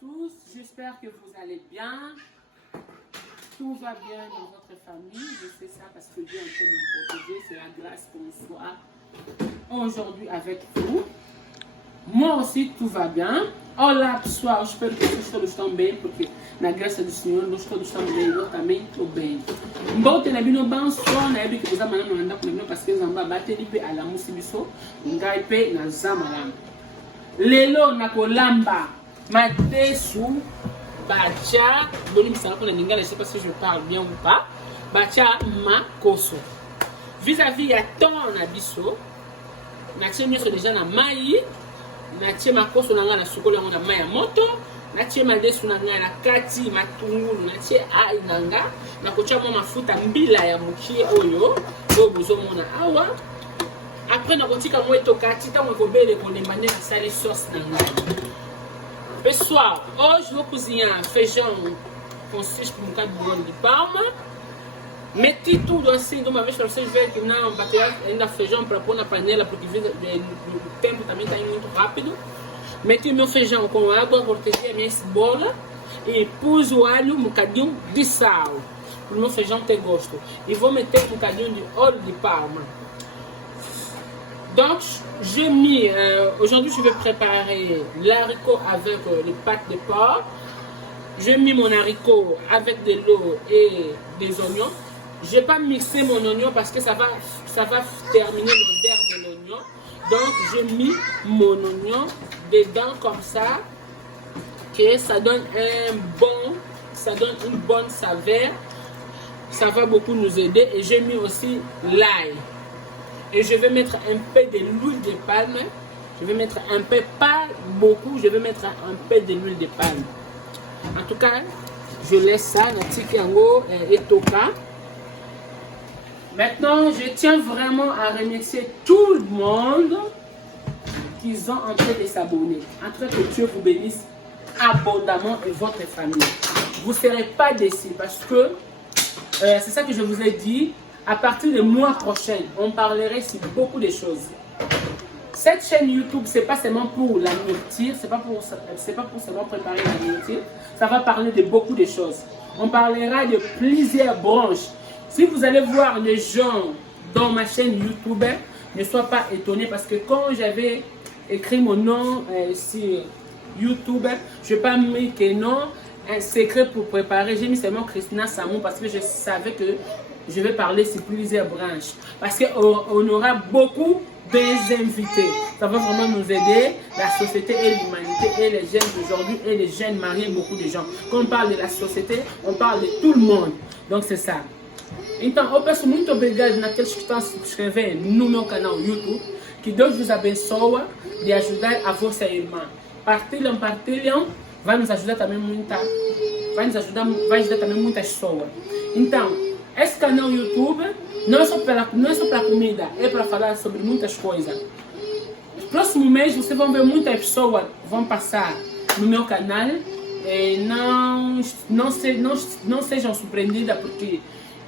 tous, j'espère que vous allez bien. Tout va bien dans votre famille. Je sais ça parce que Dieu est en train de nous protéger. C'est la grâce qu'on soit aujourd'hui avec vous. Moi aussi, tout va bien. Olá, pessoal. Espero que vocês todos estão bem, porque na graça do Senhor nós todos estamos bem. Eu também estou bem. Mbote na bino banso na ebi que uzama na anda kuna parce que zamba bateli pe ala musibiso ngai pe na zama. Lelo na kolamba matesu bacha boni misala pour les je sais pas si je parle bien ou pas. Bacha makoso. Vis-à-vis ya ton na biso. Na tshemi so déjà na mai. Na tie makoso na nga na sukolo yango na mai ya moto. Na tie madesu na nga na kati matungulu. Na tie ai na nga. Na kotia mwa mafuta mbila ya mokie oyo. Oyo bozomona awa. Après na kotika mwa etokati tango ekobele kolemba nde nasali sauce na ngai. Pessoal, hoje vou cozinhar feijão com cis com um bocado de molho de palma. Meti tudo assim de uma vez para vocês verem que não bater ainda feijão para pôr na panela, porque o tempo também está indo muito rápido. Meti o meu feijão com água, cortei a minha cebola e pus o alho, um bocadinho de sal, para o meu feijão ter gosto. E vou meter um bocadinho de óleo de palma. Donc, j'ai mis, aujourd'hui je vais préparer l'haricot avec les pâtes de porc. J'ai mis mon haricot avec de l'eau et des oignons. Je n'ai pas mixé mon oignon parce que ça va terminer l'odeur de l'oignon. Donc, j'ai mis mon oignon dedans comme ça, que ça donne une bonne saveur. Ça va beaucoup nous aider. Et j'ai mis aussi l'ail. Et je vais mettre un peu de l'huile de palme. Je vais mettre un peu, pas beaucoup, je vais mettre un peu de l'huile de palme. En tout cas, je laisse ça, et toka. Maintenant, je tiens vraiment à remercier tout le monde qui ont en train de s'abonner. En train que Dieu vous bénisse abondamment et votre famille. Vous ne serez pas déçus parce que c'est ça que je vous ai dit. À partir du mois prochain, on parlerait sur beaucoup de choses. Cette chaîne YouTube, ce n'est pas seulement pour la nourriture, ce n'est pas pour seulement préparer la nourriture. Ça va parler de beaucoup de choses. On parlera de plusieurs branches. Si vous allez voir les gens dans ma chaîne YouTube, ne soyez pas étonnés parce que quand j'avais écrit mon nom sur YouTube, je n'ai pas mis que non, un secret pour préparer. J'ai mis seulement Christina Samou parce que je savais que je vais parler sur plusieurs branches. Parce qu'on aura beaucoup d'invités. Ça va vraiment nous aider, la société et l'humanité et les jeunes d'aujourd'hui et les jeunes mariés, beaucoup de gens. Quand on parle de la société, on parle de tout le monde. Donc c'est ça. Então, eu peço muito obrigado naqueles que estão a se inscrever no meu canal YouTube. Que Deus vos abençoe de ajudar a vossa irmã. Partilham. Vai nos ajudar também vai ajudar também muitas pessoas. Então, esse canal YouTube não é só para comida, é para falar sobre muitas coisas. No próximo mês vocês vão ver muitas pessoas vão passar no meu canal. Não sejam surpreendidas porque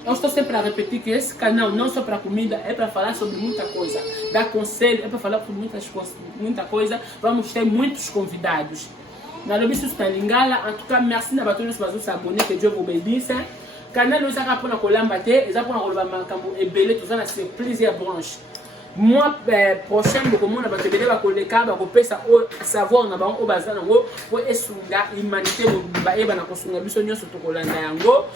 eu estou sempre a repetir que esse canal não é só para comida, é para falar sobre muita coisa. Dar conselho, é para falar sobre muita coisa. Vamos ter muitos convidados. Na Lobisu Stanlingala, en tout cas, merci à tous ceux qui s'abonner, que Dieu vous bénisse. Canal nous a pour colambate, ils ont pour colambambo et belé, tout ça, c'est plusieurs branches. Moi, prochain, beaucoup de monde va te béler, va coller câble, va couper ça, savoir, on a au bazar, pour esunga, humanité, et ben, on a besoin de Tokolanda yango,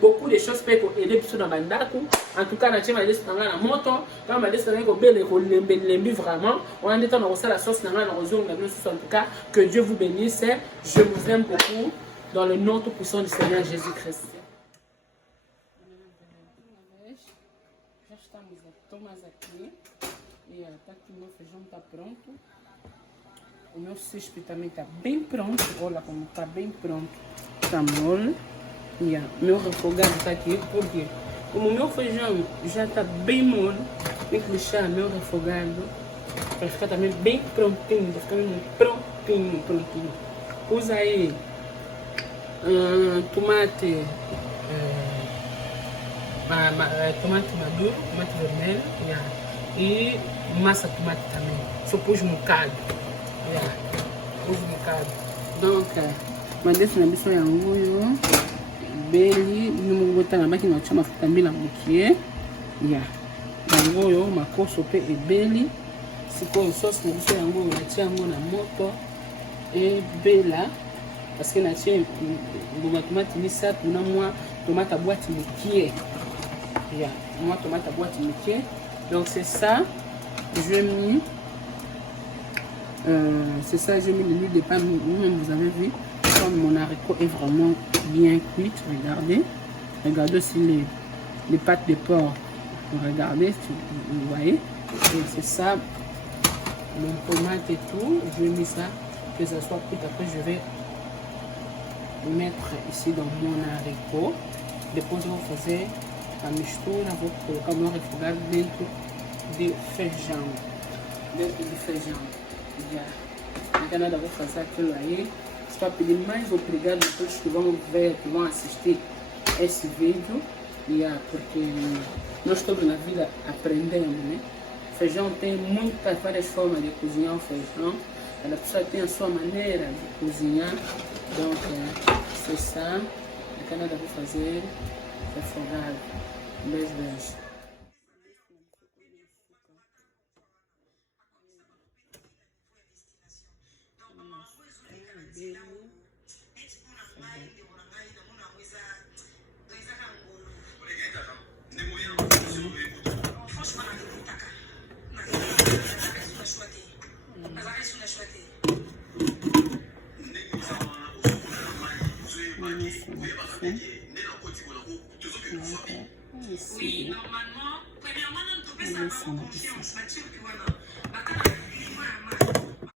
beaucoup de choses pour aider les dans Bandaku. En tout cas, on a des choses dans la moto, quand on a des choses dans le vraiment, on a des temps dans la sauce, dans la rosée, on a des choses en tout cas, que Dieu vous bénisse, je vous aime beaucoup, dans le nom tout puissant du Seigneur Jésus-Christ. Já estamos a tomas aqui e tá aqui o meu feijão está pronto, o meu cispe também está bem pronto, olha como está bem pronto, está mole, e meu refogado está aqui, porque como o meu feijão já está bem mole, tem que deixar meu refogado para ficar também bem prontinho, para ficar mesmo prontinho. Usa aí tomate maduro, tomate vermelho e massa de tomate também. Só pus um bocado. Pus um bocado. Donc, madesi na biso yango yo beli numugota na baki na cha mafuta mbila mukie ya yango yo makoso pe ebeli siko sauce na biso yango na tia yango na moto ebela parce que na tia ngoma tomate misatu na mwa tomate boîte mukie ya mwa tomate boîte mukie. Donc c'est ça, j'ai mis l'huile de palme. Vous-même vous avez vu comme mon haricot est vraiment bien cuit. Regardez aussi les pâtes de porc. Regardez, vous voyez. C'est ça, mon tomate et tout. Je mets ça, que ça soit cuit. Après je vais mettre ici dans mon haricot. Depois eu vou fazer a mistura, vou colocar o meu refogado dentro de feijão. Já. Não tem nada, vou fazer aquilo aí. Só pedir mais obrigado a todos que vão ver, que vão assistir esse vídeo. Porque nós todos na vida aprendemos, né? Feijão tem muitas várias formas de cozinhar o feijão. Cada pessoa tem a sua maneira de cozinhar. Donc, c'est ça. Não tem nada, vou fazer refogado. Beijo. Oui, normalement, premièrement, on ne peut pas savoir en confiance.